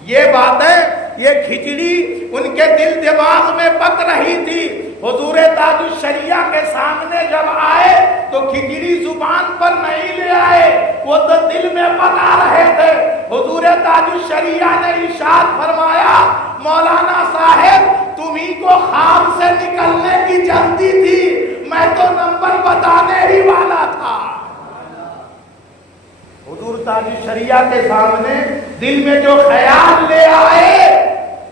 یہ باتیں یہ کھچڑی ان کے دل دماغ میں پک رہی تھی. حضور تاج الشریعہ کے سامنے جب آئے تو کھچڑی زبان پر نہیں لے آئے, وہ تو دل میں پکا رہے تھے. حضور تاج الشریعہ نے ارشاد فرمایا, مولانا صاحب تمہیں کو خواب سے نکلنے کی جلدی تھی, میں تو نمبر بتانے ہی والا تھا. حضور تاج الشریعہ کے سامنے دل میں جو خیال لے آئے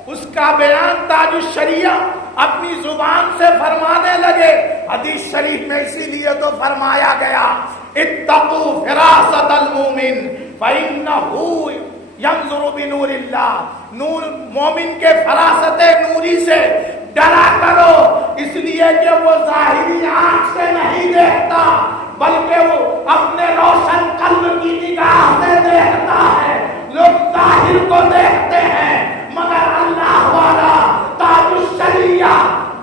اس کا بیان تاج الشریعہ اپنی زبان سے فرمانے لگے. حدیث شریف میں اسی لیے تو فرمایا گیا, اتقوا فراست المومن فإنہ ینظر بنور اللہ. نور مومن کے فراست نوری سے ڈرا کرو, اس لیے کہ وہ ظاہری آنکھ سے نہیں دیکھتا بلکہ وہ اپنے روشن قلب کی نگاہ سے دیکھتا ہے. لوگ ظاہر کو دیکھتے ہیں مگر اللہ والا تاج الشریعہ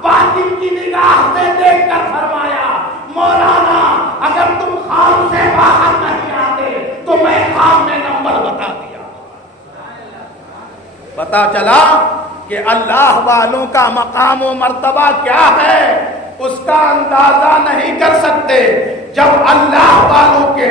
باطن کی نگاہ سے دیکھ کر فرمایا, مولانا اگر تم خواب سے باہر نہیں آتے تو میں خواب میں نمبر بتا دیا. پتا چلا کہ اللہ والوں کا مقام و مرتبہ کیا ہے اس کا اندازہ نہیں کر سکتے. جب اللہ والوں کے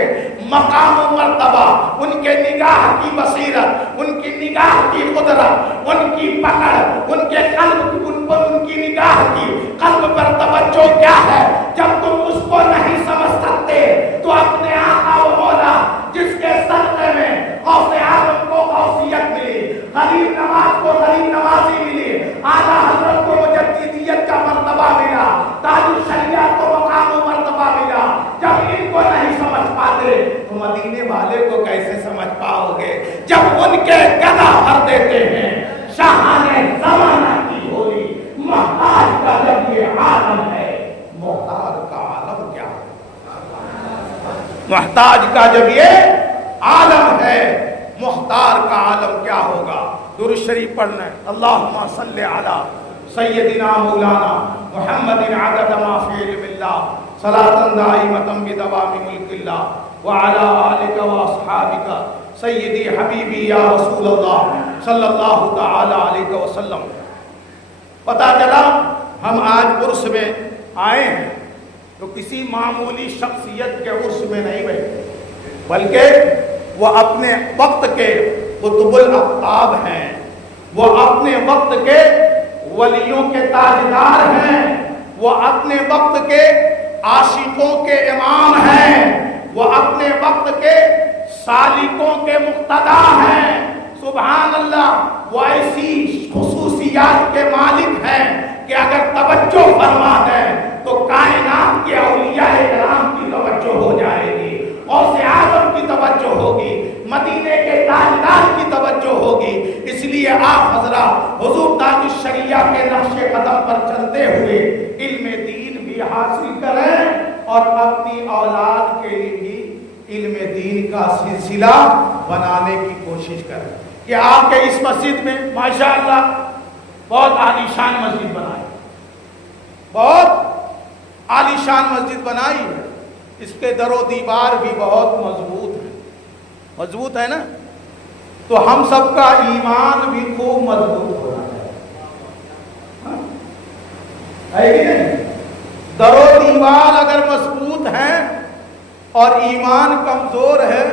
مقام و مرتبہ, ان کے نگاہ کی بصیرت, ان کی نگاہ کی قدرت, ان کی پکڑ, ان کے قلب, ان کی نگاہ کی قلب پر توجہ کیا ہے, جب تم اس کو نہیں سمجھ سکتے تو اپنے آقا و مولا جس کے صدقے میں غوث اعظم کو غوثیت ملی, غریب نواز کو غریب نوازی ملی, اعلیٰ حضرت کو مجددیت کا مرتبہ ملا, تاج الشریعہ کو مقام و مرتبہ ملا, جب ان کو نہیں سمجھ پاتے تو مدینے والے کو کیسے سمجھ پاؤ گے جب ان کے گدا بھر دیتے ہیں. شاہانے زمانہ کی ہولی محتاج کا جب یہ عالم ہے, محتاج کا عالم کیا ہے, محتاج کا جب یہ عالم ہے محتاج کا عالم کیا ہوگا. درود شریف پڑھنا ہے. اللہم صلی علی سیدنا مولانا محمد عدد ما فی علم اللہ صلاۃ دائمۃ بدوام ملک اللہ وعلی آلک واصحابک سیدی حبیبی یا رسول اللہ صلی اللہ تعالی علیہ وسلم. پتا چلا ہم آج عرس میں آئے ہیں تو کسی معمولی شخصیت کے عرس میں نہیں بیٹھے, بلکہ وہ اپنے وقت کے قطب الاقطاب ہیں, وہ اپنے وقت کے ولیوں کے تاجدار ہیں, وہ اپنے وقت کے عاشقوں کے امام ہیں, وہ اپنے وقت کے سالکوں کے مقتدا ہیں. سبحان اللہ, وہ ایسی خصوصیات کے مالک ہیں کہ اگر توجہ فرما دیں تو کائنات کے اولیاء کرام کی توجہ ہو جائے گی, غوث اعظم کی توجہ ہوگی, مدینے کے تاجدار کی توجہ ہوگی. اس لیے آپ حضرات حضور تاج الشریعہ کے نقش قدم پر چلتے ہوئے علم دین بھی حاصل کریں اور اپنی اولاد کے لیے بھی علم دین کا سلسلہ بنانے کی کوشش کریں. کہ آپ کے اس مسجد میں ماشاءاللہ بہت عالیشان مسجد بنائی, بہت عالیشان مسجد بنائی ہے. اس کے در و دیوار بھی بہت مضبوط ہے, مضبوط ہے نا, تو ہم سب کا ایمان بھی خوب مضبوط ہونا ہے کہ نہیں. در و دیوار اگر مضبوط ہیں اور ایمان کمزور ہے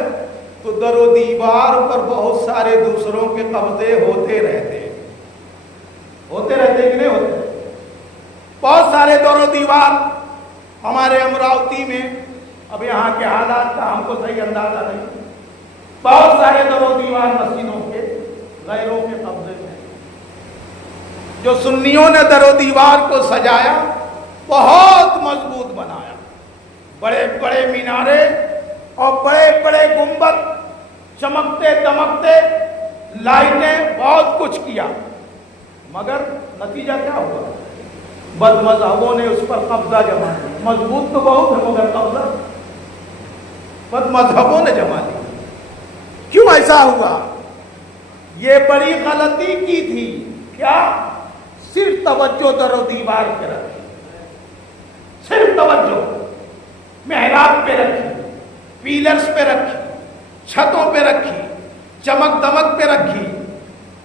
تو در و دیوار پر بہت سارے دوسروں کے قبضے ہوتے رہتے ہیں, ہوتے رہتے کہ نہیں ہوتے. بہت سارے در و دیوار ہمارے امراوتی میں, اب یہاں کے حالات کا ہم کو صحیح اندازہ نہیں, بہت سارے در و دیوار مسجدوں کے غیروں کے قبضے میں. جو سنیوں نے در و دیوار کو سجایا بہت مضبوط بنایا, بڑے بڑے مینارے اور بڑے بڑے گنبد, چمکتے دمکتے لائٹیں, بہت کچھ کیا, مگر نتیجہ کیا ہوا, بد مذہبوں نے اس پر قبضہ جما لیا. مضبوط تو بہت ہے مگر قبضہ بد مذہبوں نے جما لیا. کیوں ایسا ہوا؟ یہ بڑی غلطی کی تھی. کیا؟ صرف توجہ در و دیوار پہ رکھی, صرف توجہ محراب پہ رکھی, پیلرز پہ رکھی, چھتوں پہ رکھی, چمک دمک پہ رکھی,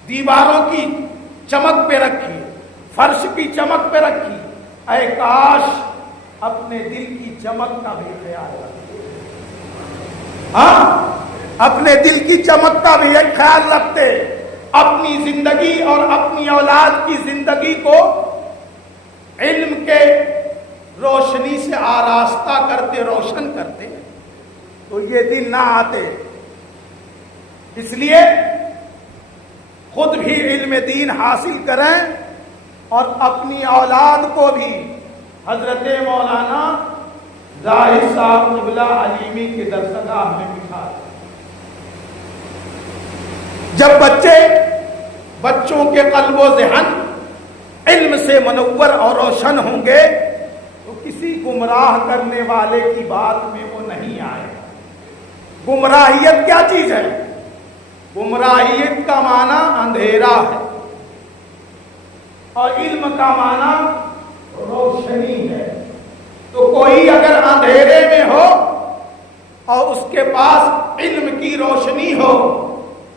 دیواروں کی چمک پہ رکھی، فرش کی چمک پہ رکھی، اے کاش اپنے دل کی چمک کا بھی خیال رکھتے، ہاں اپنے دل کی چمک کا بھی ایک خیال رکھتے، اپنی زندگی اور اپنی اولاد کی زندگی کو علم کے روشنی سے آراستہ کرتے، روشن کرتے، تو یہ دن نہ آتے۔ اس لیے خود بھی علم دین حاصل کریں اور اپنی اولاد کو بھی حضرت مولانا زاہد صاحب قبلہ علیمی کے درسگاہ میں بٹھا دیں۔ جب بچوں کے قلب و ذہن علم سے منور اور روشن ہوں گے تو کسی گمراہ کرنے والے کی بات میں وہ نہیں آئے گا۔ گمراہیت کیا چیز ہے؟ گمراہیت کا معنی اندھیرا ہے اور علم کا معنی روشنی ہے۔ تو کوئی اگر اندھیرے میں ہو اور اس کے پاس علم کی روشنی ہو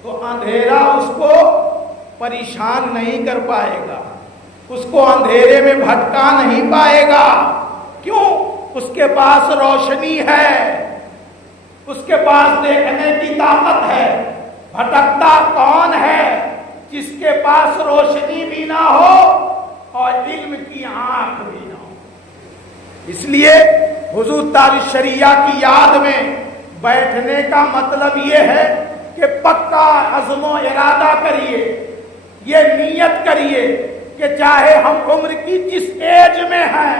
تو اندھیرا اس کو پریشان نہیں کر پائے گا، اس کو اندھیرے میں بھٹکا نہیں پائے گا۔ کیوں؟ اس کے پاس روشنی ہے، اس کے پاس دیکھنے کی طاقت ہے۔ بھٹکتا کون ہے؟ جس کے پاس روشنی بھی نہ ہو اور علم کی آنکھ بھی نہ ہو۔ اس لیے حضور تاج الشریعہ کی یاد میں بیٹھنے کا مطلب یہ ہے کہ پکا عزم و ارادہ کریے، یہ نیت کریے کہ چاہے ہم عمر کی جس ایج میں ہیں،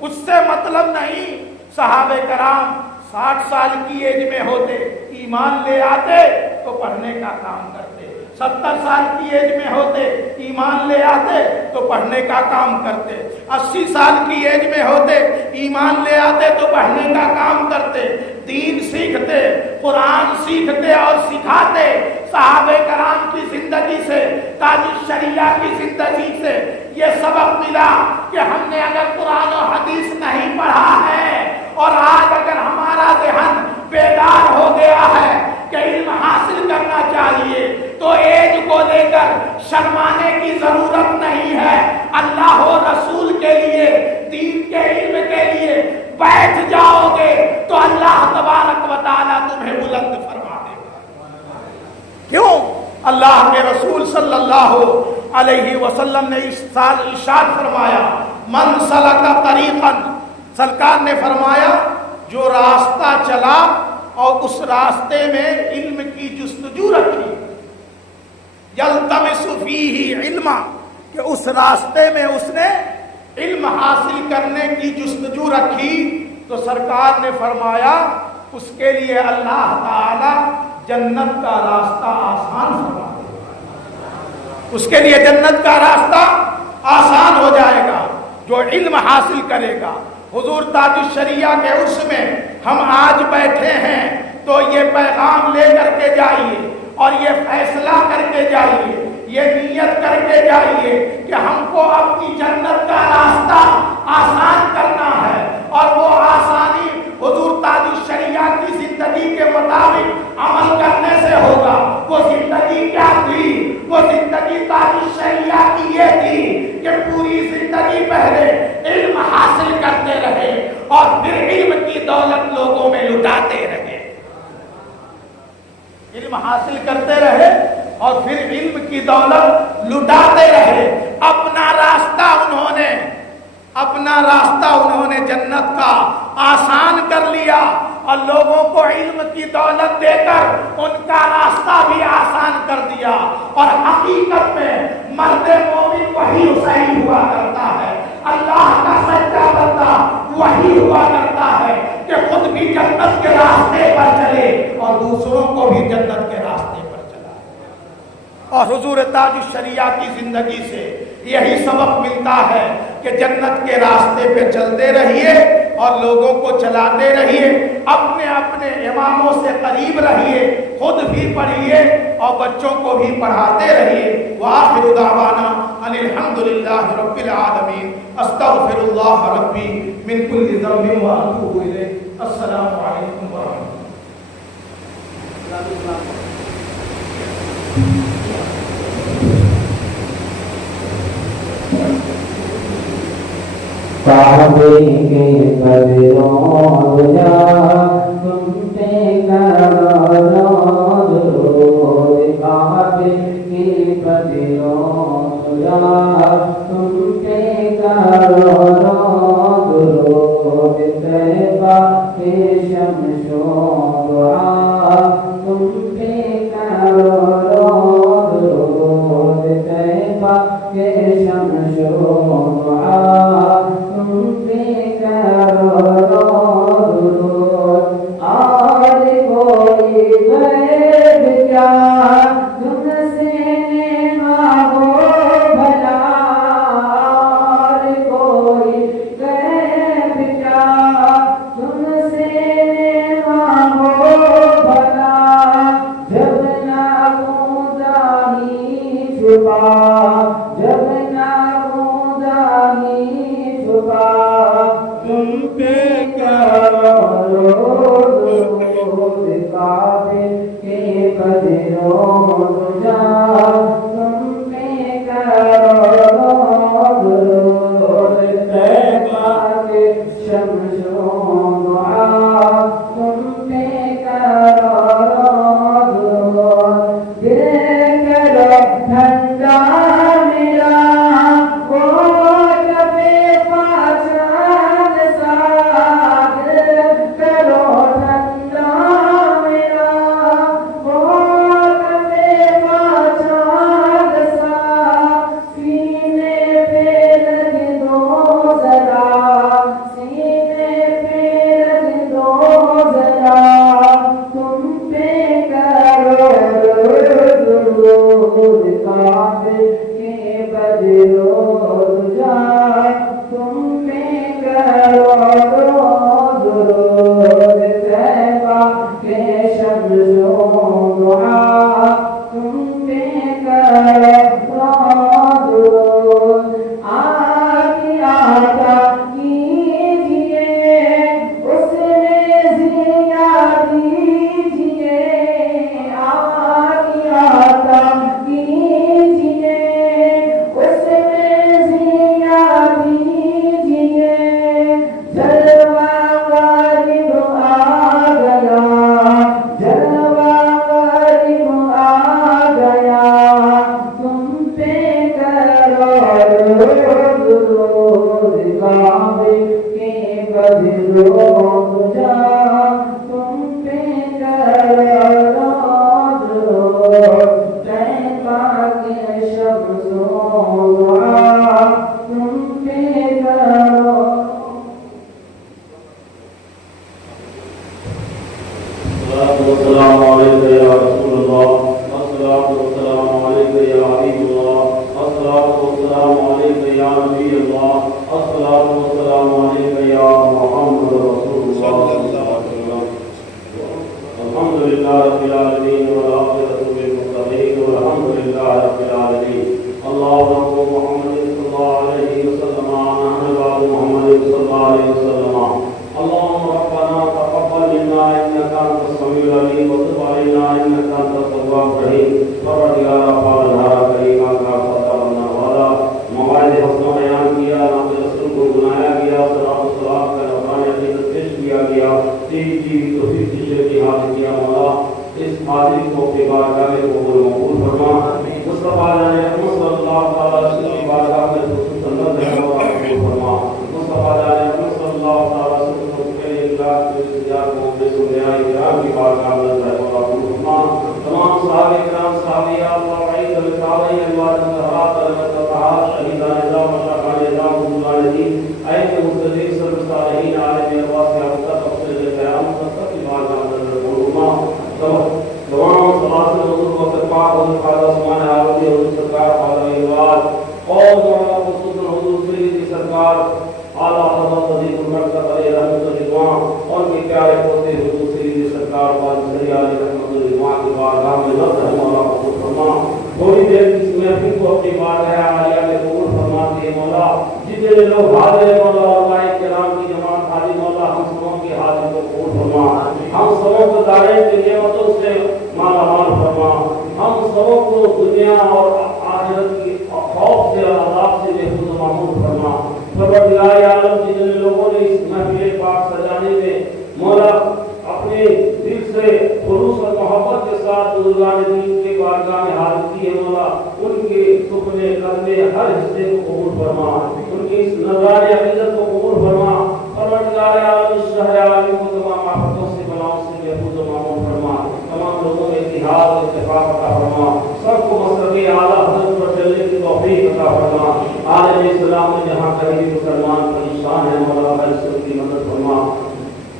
اس سے مطلب نہیں۔ صحابہ کرام 60 سال کی ایج میں ہوتے، ایمان لے آتے تو پڑھنے کا کام کرتے، 70 سال کی ایج میں ہوتے، ایمان لے آتے تو پڑھنے کا کام کرتے، 80 سال کی ایج میں ہوتے، ایمان لے آتے تو پڑھنے کا کام کرتے، دین سیکھتے، قرآن سیکھتے اور سکھاتے۔ صحابہ کرام کی زندگی سے، تاج الشریعہ کی زندگی سے یہ سبق ملا کہ ہم نے اگر قرآن و حدیث نہیں پڑھا ہے اور آج اگر ہمارا ذہن بیدار ہو گیا ہے کہ علم حاصل کرنا چاہیے تو ایج کو لے کر شرمانے کی ضرورت نہیں ہے۔ اللہ و رسول کے لیے، دین کے علم کے لیے بیٹھ جاؤ گے تو اللہ تبارک و تعالیٰ تمہیں بلند فرما دے گا۔ کیوں؟ اللہ کے رسول صلی اللہ علیہ وسلم نے ارشاد فرمایا، من سلک طریقا، سرکار نے فرمایا جو راستہ چلا اور اس راستے میں علم کی جستجو رکھی، یلتمس فیہ علما، کہ اس راستے میں اس نے علم حاصل کرنے کی جستجو رکھی، تو سرکار نے فرمایا اس کے لیے اللہ تعالی جنت کا راستہ آسان فرما دے گا، اس کے لیے جنت کا راستہ آسان ہو جائے گا جو علم حاصل کرے گا۔ حضور تاج الشریعہ کے عرس میں ہم آج بیٹھے ہیں تو یہ پیغام لے کر کے جائیے اور یہ فیصلہ کر کے جائیے، یہ نیت کر کے جائیے کہ ہم کو اپنی جنت کا راستہ آسان کرنا ہے، اور وہ آسانی حضور تاج الشریعہ کی زندگی کے مطابق عمل کرنے سے ہوگا۔ وہ زندگی کیا تھی؟ وہ زندگی تاج الشریعہ کی یہ تھی کہ پوری زندگی پہلے علم حاصل کرتے رہے اور پھر علم کی دولت لوگوں میں لٹاتے رہے، علم حاصل کرتے رہے اور پھر علم کی دولت لٹاتے رہے۔ اپنا راستہ انہوں نے جنت کا آسان کر لیا اور لوگوں کو علم کی دولت دے کر ان کا راستہ بھی آسان کر دیا۔ اور حقیقت میں مرد مومن وہی حسین ہوا کرتا ہے، اللہ کا سچا بندہ وہی ہوا کرتا ہے کہ خود بھی جنت کے راستے پر چلے اور دوسروں کو بھی جنت کے راستے پر چلا۔ اور حضور تاج الشریعہ کی زندگی سے یہی سبق ملتا ہے کہ جنت کے راستے پہ چلتے رہیے اور لوگوں کو چلاتے رہیے، اپنے اپنے اماموں سے قریب رہیے، خود بھی پڑھیے اور بچوں کو بھی پڑھاتے رہیے۔ وآخر دعوانا ان الحمدللہ رب العالمین، استغفر اللہ ربی من کل ذنب واتوب الیہ۔ السلام علیکم ورحمۃ اللہ۔ بدرود تم پہ کرو درود کعبے کی بدرود تم پہ کرو درود طیبہ کے شمس و دعا تم پہ کرو درود طیبہ کے شمس و دعا تم پہ کرو درود اور کوئی غیب کیا تم سے مانگو بھلا اور کوئی غیب کیا تم سے مانگو بھلا جب نہ خدائی چھپا جب نہ خدائی چھپا تم پہ کرو درود کعبے کے بدرود تم پہ کرو درود طیبہ کے شمس و دعا تم پہ کرو درود دل کرو ٹھنڈا میرا وہ کبھی پہچان سا دل کرو ٹھنڈا میرا وہ کبھی پہچان سا سینے پہ لگ دو ذرا سینے پہ لگ دو ذرا تم پہ کرو درود کعبے کے بدرود تم پہ کرو درود طیبہ کے شمس و دعا تم پہ کرو درود آگے آتا کیجئے اس میں ضیا دیجئے آگے آتا کیجئے اس میں ضیا دیجئے جلوہ غالب آ گیا جلوہ غالب آ گیا تم پہ کرو درود کعبے کے بدرود تم پہ کرو درود طیبہ کے شمس و دعا تم پہ کرو السلام علیکم یا رسول اللہ السلام علیکم یا حبیب اللہ السلام علیکم یا نبی اللہ السلام علیکم یا محمد رسول اللہ الحمد للہ رب العالمین والعاقبۃ للمتقین والحمد للہ رب العالمین اللهم محمد صلی اللہ علیہ وسلم نحن بعد محمد صلی اللہ علیہ وسلم اللهم ربنا تقبل منا انك انت السميع العليم وتب علينا انك انت التواب الرحيم پروردگار پالنہار کریم کا فتح والا موائد حسن بیان کیا نام رسول کو بنایا گیا صلاۃ والسلام کا نورانی عقیدت پیش کیا گیا تیری کی توفیق کی شرح کیا مولا اس حاضری کو اپنی بارگاہ میں قبول مقبول فرما مصطفیٰ جان احمد صلی اللہ تعالی علیہ وسلم کی بارگاہ میں خصوصا سنت قبول فرما مصطفیٰ جان احمد صلی اللہ تعالی علیہ وسلم کے اخلاق کے استجاب کو بے سنیائی کرام کی بارگاہ میں قبول فرما تمام صحابہ کرام صحابیہ اللہ وعید الکعبہ انوار الحرات المتطہار شہیدان نظام مشاہدان نظام حضوران دین این مصدق سر صالحین عالم ارواح کے حقیقت افضل قیامت تک کی بارگاہ میں قبول فرما تمام صلاة حضور وقت پاک حضور خاص عثمان عالمی حضور سرکار خاص ایوال اور مولانا خصوصاً حضور سیدی سرکار اعلیٰ حضرت عزیز المرکز علیہ رحمت الرضوان اور کے پیارے پوتے حضور سیدی سرکار خاص علیہ رحمت الرضوان کی بارگاہ میں نظر ہے مولا قبول فرما تھوڑی دیر اس محفل کو اپنی بارگاہ عالیہ میں قبول فرما دے مولا جتنے لوگ حاضر ہیں مولا علماء کرام کی جماعت حاضر مولا ہم سبوں کی حاضر کو قبول فرما ہم سبوں کو دارین کی نعمتوں سے مالا مال فرما ہم سبوں کو دنیا اور آخرت کی خوف سے اور عذاب سے محفوظ و محفوظ فرما پروردگار عالم جن لوگوں نے اس خلوص اور محبت کے ساتھ بزرگان دین کے بارگاہ میں حاضر کیے مولا، ان کے سپنے قدمے ہر حصے کو قبول فرما، ان کی اس نظار عقیدت کو قبول فرما، پروردگار عالم اس شہر عالم کو تمام آفتوں سے بلاؤں سے محفوظ و معمول فرما، تمام لوگوں میں اتحاد و اتفاق عطا فرما، سب کو مسلک اعلیٰ حضرت پر چلنے کی توفیق عطا فرما۔ عالم اسلام میں جہاں کہیں بھی مسلمان پریشان ہیں مولا ہر سب کی مدد فرما،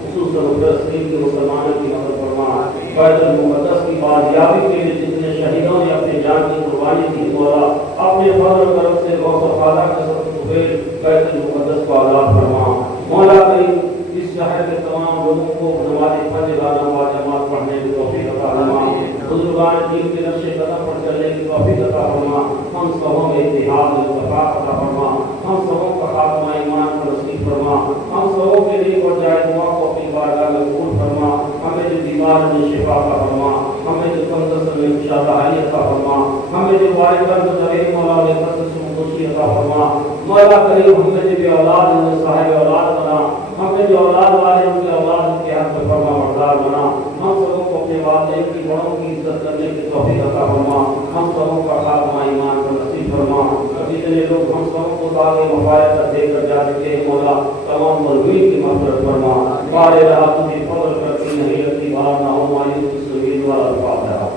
خصوصاً فلسطین کے مسلمانوں کی مدد فرما، بیت المقدس کی بازیابی کے لیے جتنے شہیدوں نے اپنی جان کی قربانی دی مولا، اپنے فضل و کرم سے غوث و خالہ کے سب بیت المقدس کو آزاد فرما۔ مولا کریم اس شہر کے تمام لوگوں کو نماز فجر با جماعت پڑھنے کی توفیق عطا فرما، بزرگان دین کے نقش قدم پر چلنے کی توفیق عطا فرما، ہم سبوں میں اتحاد و اتفاق عطا فرما، ہم سبوں کا خاتمہ ایمان پر نصیب فرما، ہم سبوں کے لیے اور جائے دعا کو اپنی بارگاہ میں قبول فرما، ہمیں جو بیمار میں شفا عطا فرما، ہمیں جو تندرست میں شادی عطا فرما، ہمیں جو والدین کو ذریعہ مولا نے قصص خوشی عطا فرما، مولا کریم ہمیں جو بے اولاد ہیں صاحب اولاد بنا، ہمیں جو اولاد والے ان کے اولاد کے حق میں فرما بردار بنا، ہم سبوں کو اپنے والدین کی بڑوں کی عزت کرنے کی توفیق عطا فرما، ہم سبوں کا خاتمہ ایمان پر نصیب فرما، جتنے لوگ ہم سبوں کو داغ وفایت کر دے کر جا چکے ہیں مولا تمام مظلومین کی مغفرت فرما، بارے رہا تجھے فضل کرتی نہیں رکھتی بار نہ ہو مایوس کی سبیل والا الفاظ رہا۔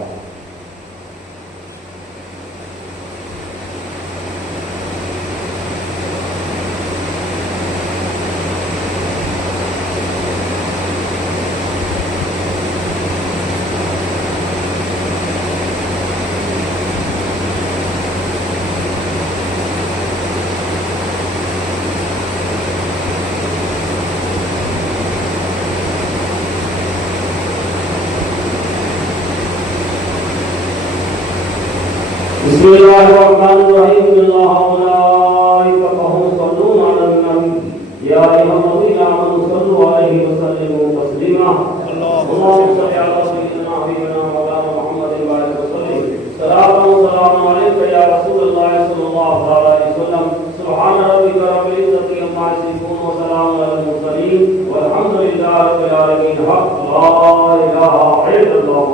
بسم الله الرحمن الرحيم إن الله وملائكته يصلون على النبي يا أيها الذين آمنوا صلوا عليه وسلموا تسليما اللهم صل على سيدنا حبيبنا مولانا محمد وعلى آله وسلم صلاة وسلام عليك يا رسول الله صلى الله عليه وسلم سبحان ربك رب العزة عما يصفون وسلام على المرسلين والحمد لله رب العالمين حق لا إله إلا الله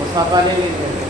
مسافہ لے لیجیے۔